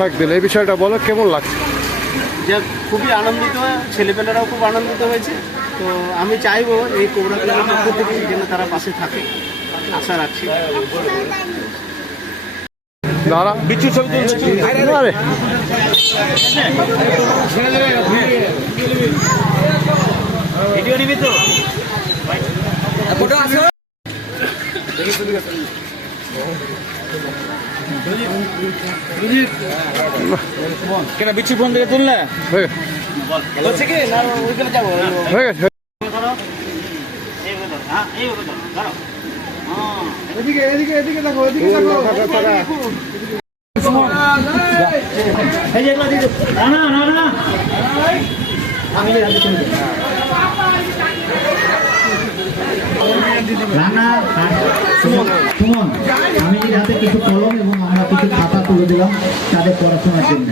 পোশাক দিলে এই বিষয়টা বলো কেমন লাগছে? যা খুবই আনন্দিত ছেলেপেলেরাও খুব আনন্দিত হয়েছে। তো আমি চাইব এই কোবরা পক্ষ থেকে যেন তারা পাশে থাকে। আশা রাখছি। দাঁড়া। বিচ্ছু ছবি তুলছে। আরে। ভিডিও নিবি তো? কেন বিচ্ছু ফোন থেকে তুললে? হয়ে হচ্ছে কি না ওইখানে যাব গেছে এই দাঁড়াও এদিকে এদিকে এদিকে দেখো এদিকে দেখো। এই যে এগুলো দিয়ে দে। না না না। না আমি। আমি হাতে কিছু কলম এবং আমরা কিছু খাতা তুলে দিলাম, তাদের পড়াশোনার জন্য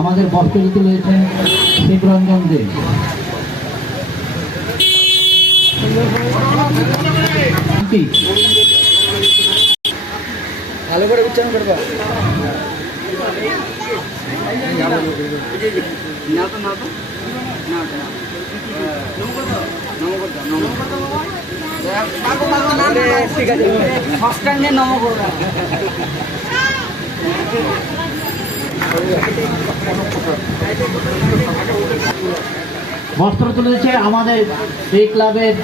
আমাদের বস্ত্র তুলেছেন শিবরঞ্জন দে কি? ভালো করে উচ্চারণ করবা না তো। ঠিক আছে সস্তাঙ্গে নমো করব বস্ত্র তুলেছে আমাদের এই ক্লাবের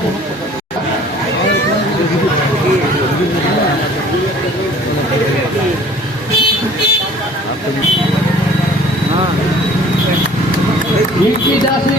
রিঙ্কি দাসী।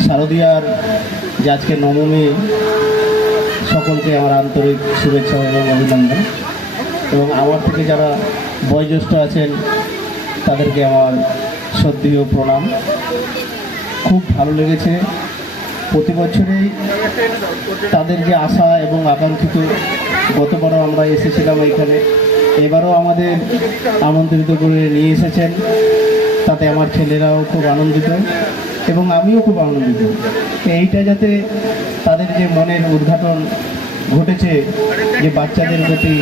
শারদীয়ার যে আজকে নবমী, সকলকে আমার আন্তরিক শুভেচ্ছা এবং অভিনন্দন। এবং আমার থেকে যারা বয়োজ্যেষ্ঠ আছেন, তাদেরকে আমার শ্রদ্ধেয় প্রণাম। খুব ভালো লেগেছে। প্রতি বছরেই তাদের যে আশা এবং আকাঙ্ক্ষিত, গতবারও আমরা এসেছিলাম এইখানে। এবারও আমাদের আমন্ত্রিত করে নিয়ে এসেছেন। তাতে আমার ছেলেরাও খুব আনন্দিত। এবং আমিও খুব আনন্দিত। এইটা যাতে তাদের যে মনের উদ্ঘাটন ঘটেছে, যে বাচ্চাদের প্রতি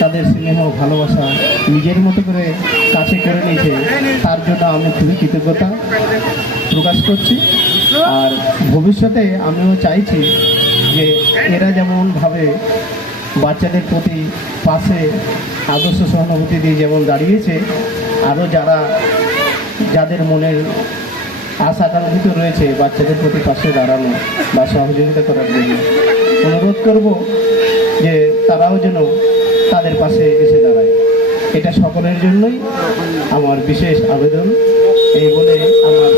তাদের স্নেহ, ভালোবাসা নিজের মতো করে কাছে করে নিয়েছে, তার জন্য আমি খুবই কৃতজ্ঞতা প্রকাশ করছি। আর ভবিষ্যতে আমিও চাইছি যে এরা যেমনভাবে বাচ্চাদের প্রতি পাশে আদর্শ সহানুভূতি দিয়ে যেমন দাঁড়িয়েছে, আরও যারা, যাদের মনের আশা আকাঙ্ক্ষিত রয়েছে, বাচ্চাদের প্রতি পাশে দাঁড়ানো বা সহযোগিতা করার জন্য। অনুরোধ করব যে তারাও যেন তাদের পাশে এসে দাঁড়ায়। এটা সকলের জন্যই আমার বিশেষ আবেদন। এই বলে আমার